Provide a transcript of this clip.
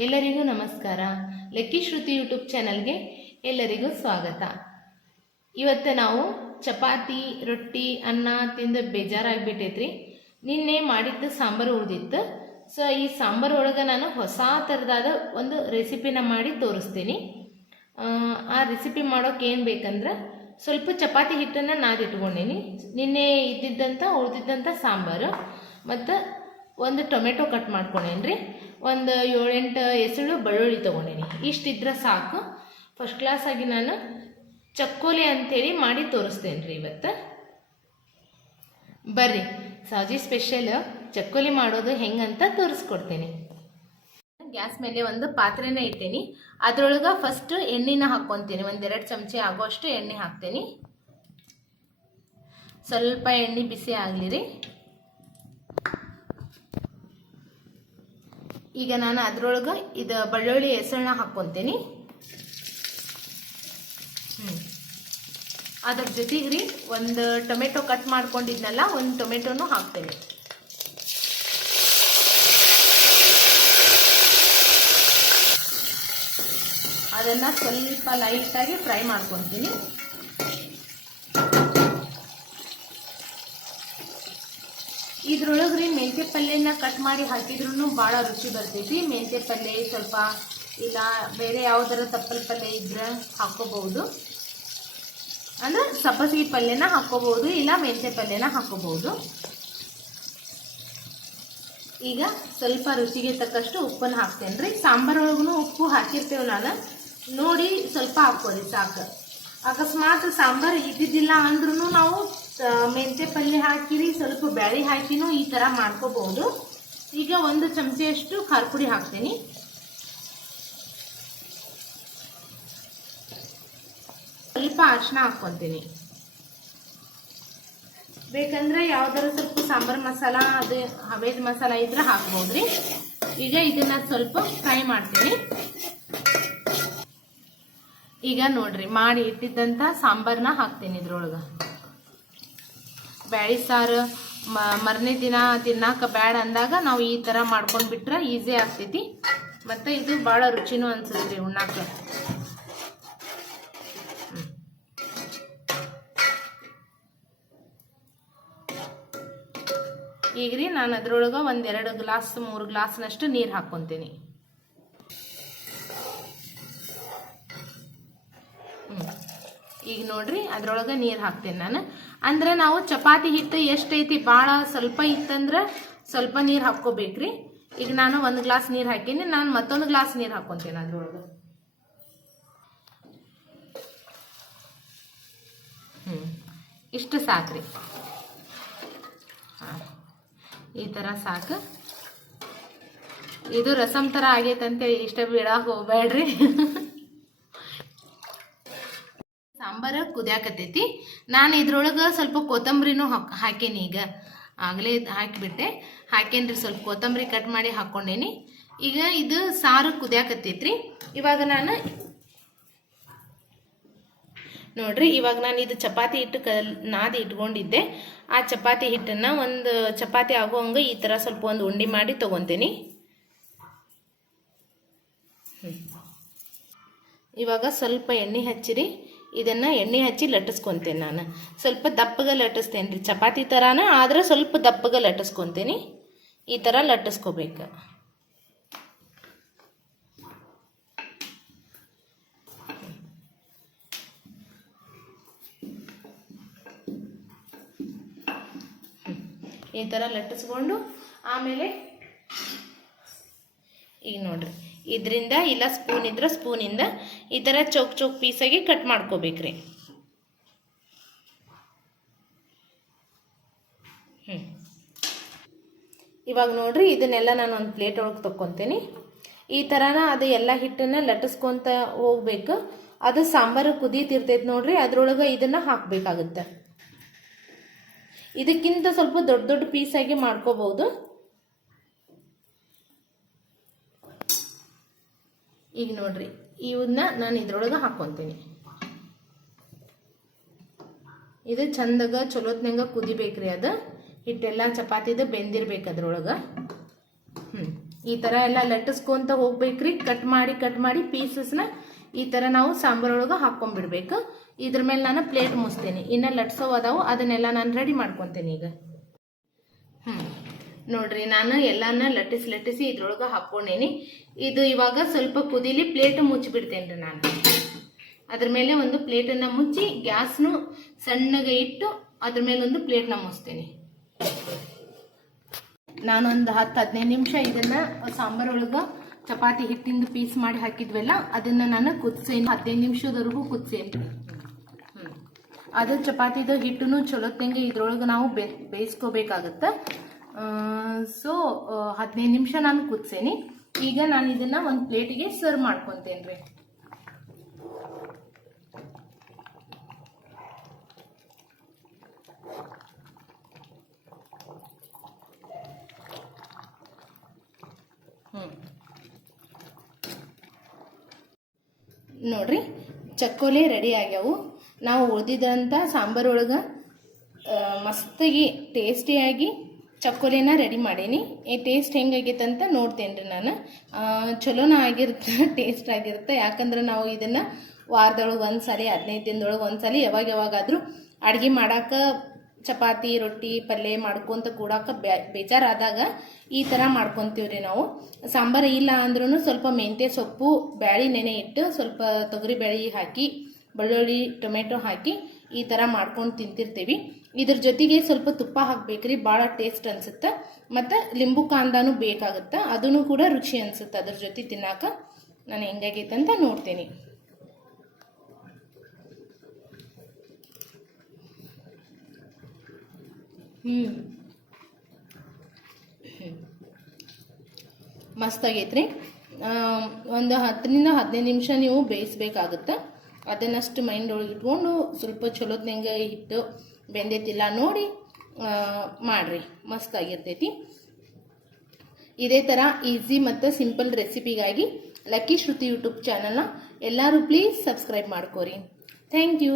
ಎಲ್ಲರಿಗೂ ನಮಸ್ಕಾರ. ಲೆಕ್ಕಿ ಶ್ರುತಿ ಯೂಟ್ಯೂಬ್ ಚಾನಲ್ಗೆ ಎಲ್ಲರಿಗೂ ಸ್ವಾಗತ. ಇವತ್ತು ನಾವು ಚಪಾತಿ ರೊಟ್ಟಿ ಅನ್ನ ತಿಂದು ಬೇಜಾರಾಗ್ಬಿಟ್ಟೈತ್ರಿ. ನಿನ್ನೆ ಮಾಡಿದ್ದು ಸಾಂಬಾರು ಉಳಿದಿತ್ತು. ಸೊ ಈ ಸಾಂಬಾರು ಒಳಗೆ ನಾನು ಹೊಸ ಥರದಾದ ಒಂದು ರೆಸಿಪಿನ ಮಾಡಿ ತೋರಿಸ್ತೀನಿ. ಆ, ರೆಸಿಪಿ ಮಾಡೋಕೆ ಏನು ಬೇಕಂದ್ರೆ ಸ್ವಲ್ಪ ಚಪಾತಿ ಹಿಟ್ಟನ್ನು ನಾದಿಟ್ಕೊಂಡೀನಿ. ನಿನ್ನೆ ಇದ್ದಿದ್ದಂಥ ಉಳಿದಿದ್ದಂಥ ಸಾಂಬಾರು. ಮತ್ತು ಒಂದು ಟೊಮೆಟೊ ಕಟ್ ಮಾಡ್ಕೊಂಡೇನು ರೀ ಒಂದು ಏಳೆಂಟು ಎಸಳು ಬೆಳ್ಳುಳ್ಳಿ ತೊಗೊಂಡೇನಿ. ಇಷ್ಟಿದ್ರೆ ಸಾಕು. ಫಸ್ಟ್ ಕ್ಲಾಸಾಗಿ ನಾನು ಚಕ್ಕೋಲಿ ಅಂಥೇಳಿ ಮಾಡಿ ತೋರಿಸ್ತೇನೆ ರೀ ಇವತ್ತು. ಬರ್ರಿ ಸಾಜಿ ಸ್ಪೆಷಲ್ ಚಕ್ಕೋಲಿ ಮಾಡೋದು ಹೆಂಗಂತ ತೋರಿಸ್ಕೊಡ್ತೇನೆ. ಗ್ಯಾಸ್ ಮೇಲೆ ಒಂದು ಪಾತ್ರೆನ ಇಟ್ಟೇನಿ ಅದರೊಳಗೆ ಫಸ್ಟ್ ಎಣ್ಣೆನ ಹಾಕ್ಕೊತೀನಿ. ಒಂದೆರಡು ಚಮಚ ಆಗೋಷ್ಟು ಎಣ್ಣೆ ಹಾಕ್ತೇನೆ. ಸ್ವಲ್ಪ ಎಣ್ಣೆ ಬಿಸಿ ಆಗಲಿ ರೀ ಈಗ ನಾನು ಅದ್ರೊಳಗೆ ಇದು ಬೆಳ್ಳುಳ್ಳಿ ಹೆಸರನ್ನ ಹಾಕ್ಕೊತೀನಿ ಹ್ಞೂ ಅದ್ರ ಜೊತೆಗೆ ರೀ ಒಂದು ಟೊಮೆಟೊ ಕಟ್ ಮಾಡ್ಕೊಂಡಿದ್ನಲ್ಲ, ಒಂದು ಟೊಮೆಟೊನು ಹಾಕ್ತೇನೆ. ಅದನ್ನು ಸ್ವಲ್ಪ ಲೈಟಾಗಿ ಫ್ರೈ ಮಾಡ್ಕೊತೀನಿ. ಇದ್ರೊಳಗೆ ರೀ ಮೆಂತ್ಯ ಪಲ್ಯನ ಕಟ್ ಮಾಡಿ ಹಾಕಿದ್ರೂ ಭಾಳ ರುಚಿ ಬರ್ತೈತಿ. ಮೆಂತೆ ಪಲ್ಯ ಸ್ವಲ್ಪ ಇಲ್ಲ ಬೇರೆ ಯಾವ್ದಾರ ತಪ್ಪಲ್ ಪಲ್ಯ ಇದ್ರೆ ಹಾಕೋಬಹುದು. ಅಂದ್ರೆ ಸಬ್ಬಸಿಗೆ ಪಲ್ಯನ ಹಾಕೋಬಹುದು, ಇಲ್ಲ ಮೆಂತೆ ಪಲ್ಯನ ಹಾಕೋಬಹುದು. ಈಗ ಸ್ವಲ್ಪ ರುಚಿಗೆ ತಕ್ಕಷ್ಟು ಉಪ್ಪನ್ನು ಹಾಕ್ತೇನೆ ರೀ ಸಾಂಬಾರೊಳಗೂ ಉಪ್ಪು ಹಾಕಿರ್ತೇವೆ ನಾನು. ನೋಡಿ ಸ್ವಲ್ಪ ಹಾಕ್ಕೊಡಿ ಸಾಕು. ಅಕಸ್ಮಾತ್ ಸಾಂಬಾರು ಇದ್ದಿದ್ದಿಲ್ಲ ಅಂದ್ರೂ ನಾವು ಆ, ಮೆಂತ್ಯ ಪಲ್ಯ ಹಾಕಿರಿ ಸ್ವಲ್ಪ ಬ್ಯಾಳಿ ಹಾಕಿನೂ ಈ ಥರ ಮಾಡ್ಕೋಬಹುದು. ಈಗ ಒಂದು ಚಮಚೆಯಷ್ಟು ಖಾರ ಪುಡಿ ಹಾಕ್ತೀನಿ. ಸ್ವಲ್ಪ ಅರ್ಶಿನ ಹಾಕ್ಕೊತೀನಿ ಬೇಕಂದ್ರೆ ಯಾವ್ದಾರ ಸ್ವಲ್ಪ ಸಾಂಬಾರ್ ಮಸಾಲ ಅದು ಹವೇದ್ ಮಸಾಲ ಇದ್ರೆ ಹಾಕ್ಬೋದ್ರಿ. ಈಗ ಇದನ್ನ ಸ್ವಲ್ಪ ಫ್ರೈ ಮಾಡ್ತೀನಿ. ಈಗ ನೋಡ್ರಿ ಮಾಡಿ ಇಟ್ಟಿದ್ದಂಥ ಸಾಂಬಾರ್ನ ಹಾಕ್ತೀನಿ ಇದ್ರೊಳಗೆ. ಬ್ಯಾಳಿ ಸಾರು ಮರನೇ ದಿನ ತಿನ್ನಕ್ಕೆ ಬ್ಯಾಡ ಅಂದಾಗ ನಾವು ಈ ಥರ ಮಾಡ್ಕೊಂಡು ಬಿಟ್ರೆ ಈಸಿ ಆಗ್ತೈತಿ. ಮತ್ತು ಇದು ಭಾಳ ರುಚಿನೂ ಅನ್ಸುತ್ತೆ ರೀ ಉಣ್ಣಾಕೆ. ಈಗ ರೀ ನಾನು ಅದ್ರೊಳಗೆ ಒಂದೆರಡು ಗ್ಲಾಸ್, ಮೂರು ಗ್ಲಾಸ್ನಷ್ಟು ನೀರು ಹಾಕ್ಕೊತೀನಿ ಈಗ ನೋಡ್ರಿ, ಅದ್ರೊಳಗೆ ನೀರು ಹಾಕ್ತೇನೆ ನಾನು. ಅಂದ್ರೆ ನಾವು ಚಪಾತಿ ಹಿಟ್ಟು ಎಷ್ಟೈತಿ ಭಾಳ ಸ್ವಲ್ಪ ಇತ್ತಂದ್ರೆ ಸ್ವಲ್ಪ ನೀರು ಹಾಕ್ಕೋಬೇಕ್ರಿ. ಈಗ ನಾನು ಒಂದು ಗ್ಲಾಸ್ ನೀರು ಹಾಕೀನಿ, ನಾನು ಮತ್ತೊಂದು ಗ್ಲಾಸ್ ನೀರು ಹಾಕ್ಕೊತೇನೆ ಅದ್ರೊಳಗೆ. ಹ್ಞೂ ಇಷ್ಟು ಸಾಕ್ರಿ. ಹಾಂ, ಈ ಥರ ಸಾಕು. ಇದು ರಸಮ್ ಥರ ಆಗೈತೆ ಅಂತೇಳಿ ಇಷ್ಟ ಬಿಡಕ್ಕೆ ಹೋಗ್ಬೇಡ್ರಿ ಸಾಂಬಾರ ಕುದಿಯಾಕತ್ತೈತಿ. ನಾನು ಇದ್ರೊಳಗೆ ಸ್ವಲ್ಪ ಕೊತ್ತಂಬರಿನೂ ಹಾಕ್, ಹಾಕೇನಿ ಈಗ. ಆಗಲೇ ಹಾಕಿಬಿಟ್ಟೆ. ಹಾಕೇನ್ರಿ ಸ್ವಲ್ಪ ಕೊತ್ತಂಬರಿ ಕಟ್ ಮಾಡಿ ಹಾಕ್ಕೊಂಡೇನಿ ಈಗ ಇದು ಸಾರು ಕುದಿಯಾಕತ್ತೈತ್ರಿ. ಇವಾಗ ನಾನು ನೋಡ್ರಿ, ಇವಾಗ ನಾನು ಇದು ಚಪಾತಿ ಹಿಟ್ಟು ಕಲ್ ನಾದಿ ಇಟ್ಕೊಂಡಿದ್ದೆ. ಆ ಚಪಾತಿ ಹಿಟ್ಟನ್ನು ಒಂದು ಚಪಾತಿ ಆಗೋಂಗೆ ಈ ಥರ ಸ್ವಲ್ಪ ಒಂದು ಉಂಡೆ ಮಾಡಿ ತೊಗೊತೀನಿ. ಇವಾಗ ಸ್ವಲ್ಪ ಎಣ್ಣೆ ಹಚ್ಚಿರಿ. ಇದನ್ನು ಎಣ್ಣೆ ಹಚ್ಚಿ ಲಟ್ಟಿಸ್ಕೊತೇನೆ ನಾನು. ಸ್ವಲ್ಪ ದಪ್ಪಗೆ ಲಟ್ಟಿಸ್ತೇನೆ ರೀ ಚಪಾತಿ ಥರನ ಆದ್ರೆ ಸ್ವಲ್ಪ ದಪ್ಪಗೆ ಲಟ್ಟಿಸ್ಕೊತೀನಿ. ಈ ಥರ ಲಟ್ಟಿಸ್ಕೋಬೇಕು. ಈ ಥರ ಲಟ್ಟಿಸ್ಕೊಂಡು, ಆಮೇಲೆ, ಈಗ ನೋಡ್ರಿ. ಇದರಿಂದ ಇಲ್ಲ ಸ್ಪೂನ್ ಇದ್ರೆ ಸ್ಪೂನಿಂದ ಈ ಥರ ಚೌಕ್ ಚೌಕ್ ಪೀಸಾಗಿ ಕಟ್ ಮಾಡ್ಕೋಬೇಕ್ರಿ. ಹ್ಞೂ ಇವಾಗ ನೋಡ್ರಿ ಇದನ್ನೆಲ್ಲ ನಾನು ಒಂದು ಪ್ಲೇಟ್ ಒಳಗೆ ತಕ್ಕೊತೀನಿ. ಈ ಥರನ ಅದು ಎಲ್ಲ ಹಿಟ್ಟನ್ನು ಲಟ್ಟಿಸ್ಕೊತ ಹೋಗ್ಬೇಕು. ಅದು ಸಾಂಬಾರು ಕುದೀತಿರ್ತೈತೆ ನೋಡ್ರಿ, ಅದ್ರೊಳಗೆ ಇದನ್ನು ಹಾಕಬೇಕಾಗುತ್ತೆ. ಇದಕ್ಕಿಂತ ಸ್ವಲ್ಪ ದೊಡ್ಡ ದೊಡ್ಡ ಪೀಸಾಗಿ ಮಾಡ್ಕೋಬಹುದು ಈಗ ನೋಡ್ರಿ ಇವನ್ನ ನಾನು ಇದ್ರೊಳಗೆ ಹಾಕ್ಕೊಂತೀನಿ ಇದು ಚಂದಾಗ ಚಲೋತ್ನಂಗ ಕುದಿಬೇಕ್ರಿ ಅದು. ಹಿಟ್ಟೆಲ್ಲ ಚಪಾತಿದು ಬೆಂದಿರ್ಬೇಕು ಅದ್ರೊಳಗೆ. ಹ್ಞೂ ಈ ಥರ ಎಲ್ಲ ಲಟ್ಟಿಸ್ಕೊಂತ ಹೋಗ್ಬೇಕ್ರಿ. ಕಟ್ ಮಾಡಿ ಕಟ್ ಮಾಡಿ ಪೀಸಸ್ನ ಈ ಥರ ನಾವು ಸಾಂಬಾರೊಳಗೆ ಹಾಕ್ಕೊಂಡ್ಬಿಡ್ಬೇಕು ಇದ್ರ ಮೇಲೆ ನಾನು ಪ್ಲೇಟ್ ಮುಚ್ತೀನಿ. ಇನ್ನು ಲಟ್ಸೋ ಅದಾವು, ಅದನ್ನೆಲ್ಲ ನಾನು ರೆಡಿ ಮಾಡ್ಕೊತೀನಿ ಈಗ. ಹ್ಮ್. ನೋಡ್ರಿ, ನಾನು ಎಲ್ಲಾನ ಲಟ್ಟಿಸಿ ಲಟ್ಟಿಸಿ ಇದ್ರೊಳಗೆ ಹಾಕ್ಕೊಂಡೇನಿ. ಇದು ಇವಾಗ ಸ್ವಲ್ಪ ಕುದಿಲಿ ಪ್ಲೇಟ್ ಮುಚ್ಚಿಬಿಡ್ತೇನೆ ನಾನು. ಅದ್ರ ಮೇಲೆ ಒಂದು ಪ್ಲೇಟನ್ನು ಮುಚ್ಚಿ ಗ್ಯಾಸ್ನು ಸಣ್ಣಗೆ ಇಟ್ಟು ಅದ್ರ ಮೇಲೆ ಒಂದು ಪ್ಲೇಟ್ನ ಮುಚ್ತೇನೆ ನಾನೊಂದು ಹತ್ತು ಹದಿನೈದು ನಿಮಿಷ ಇದನ್ನ ಸಾಂಬಾರೊಳಗೆ ಚಪಾತಿ ಹಿಟ್ಟಿಂದು ಪೀಸ್ ಮಾಡಿ ಹಾಕಿದ್ವಲ್ಲ, ಅದನ್ನ ನಾನು ಕುದಿಸೇನಿ. ಹದಿನೈದು ನಿಮಿಷದವರೆಗೂ ಕುದಿಸೇನಿ. ಅದು ಚಪಾತಿದು ಹಿಟ್ಟನ್ನು ಚಲೋತ್ತಂಗೆ ಇದ್ರೊಳಗೆ ನಾವು ಬೇ, ಬೇಯಿಸ್ಕೋಬೇಕಾಗತ್ತೆ. ಸೊ ಹದಿನೈದು ನಿಮಿಷ ನಾನು ಕುದಿಸೇನಿ ಈಗ ನಾನು ಇದನ್ನ ಒಂದು ಪ್ಲೇಟಿಗೆ ಸರ್ವ್ ಮಾಡ್ಕೊತೇನೆ ರೀ ನೋಡ್ರಿ, ಚಕ್ಕೋಲೆ ರೆಡಿ ಆಗ್ಯಾವು. ನಾವು ಉಳಿದಿದ್ದಂಥ ಸಾಂಬಾರೊಳಗೆ ಮಸ್ತಾಗಿ ಟೇಸ್ಟಿಯಾಗಿ ಚಕ್ಕೋಲೆನ ರೆಡಿ ಮಾಡೀನಿ. ಈ ಟೇಸ್ಟ್ ಹೆಂಗಾಗೈತೆ ಅಂತ ನೋಡ್ತೇನೆ ರೀ ನಾನು. ಚಲೋನ ಆಗಿರುತ್ತೆ ಟೇಸ್ಟ್ ಆಗಿರುತ್ತೆ. ಯಾಕಂದ್ರೆ ನಾವು ಇದನ್ನು ವಾರದೊಳಗೆ ಒಂದು ಸಲ ಹದಿನೈದು ದಿನದೊಳಗೆ ಒಂದು ಸಲ ಯಾವಾಗ ಯಾವಾಗಾದರೂ ಅಡುಗೆ ಮಾಡೋಕೆ ಚಪಾತಿ, ರೊಟ್ಟಿ ಪಲ್ಯ ಮಾಡ್ಕೊಂತ ಕೂಡಾಕ ಬ್ಯಾ ಬೇಜಾರಾದಾಗ ಈ ಥರ ಮಾಡ್ಕೊತೀವಿ ರೀ ನಾವು. ಸಾಂಬಾರು ಇಲ್ಲ ಅಂದ್ರೂ ಸ್ವಲ್ಪ ಮೆಂತ್ಯ ಸೊಪ್ಪು, ಬ್ಯಾಳಿ ನೆನೆ ಇಟ್ಟು ಸ್ವಲ್ಪ ತೊಗರಿ ಬೇಳೆ ಹಾಕಿ, ಬೆಳ್ಳುಳ್ಳಿ, ಟೊಮೆಟೊ ಹಾಕಿ ಈ ಥರ ಮಾಡ್ಕೊಂಡು ತಿಂತಿರ್ತೀವಿ. ಇದ್ರ ಜೊತೆಗೆ ಸ್ವಲ್ಪ ತುಪ್ಪ ಹಾಕ್ಬೇಕ್ರಿ ಭಾಳ ಟೇಸ್ಟ್ ಅನ್ಸುತ್ತೆ. ಮತ್ತು ಲಿಂಬು ಕಾಂದಾನು ಬೇಕಾಗುತ್ತೆ, ಅದನ್ನು ಕೂಡ ರುಚಿ ಅನ್ಸುತ್ತೆ ಅದ್ರ ಜೊತೆ ತಿನ್ನಾಕ. ನಾನು ಹೆಂಗಾಗೈತೆ ಅಂತ ನೋಡ್ತೀನಿ. ಹ್ಞೂ ಮಸ್ತ್ ಆಗೈತ್ರಿ. ಒಂದು ಹತ್ತರಿಂದ ಹದಿನೈದು ನಿಮಿಷ ನೀವು ಬೇಯಿಸ್ಬೇಕಾಗುತ್ತೆ. ಅದನ್ನಷ್ಟು ಮೈಂಡ್ ಒಳಗೆ ಇಟ್ಕೊಂಡು ಸ್ವಲ್ಪ ಚಲೋತ್ನಂಗೆ ಹಿಟ್ಟು ಬೆಂದೈತಿಲ್ಲ ನೋಡಿ ಮಾಡಿರಿ ಮಾಡ್ರಿ, ಮಸ್ತ್ ಆಗಿರ್ತೈತಿ. ಇದೇ ಥರ ಈಸಿ ಮತ್ತು ಸಿಂಪಲ್ ರೆಸಿಪಿಗಾಗಿ ಲಕ್ಕಿ ಶ್ರುತಿ ಯೂಟ್ಯೂಬ್ ಚಾನಲ್ನ ಎಲ್ಲರೂ ಪ್ಲೀಸ್ ಸಬ್ಸ್ಕ್ರೈಬ್ ಮಾಡ್ಕೋರಿ. Thank you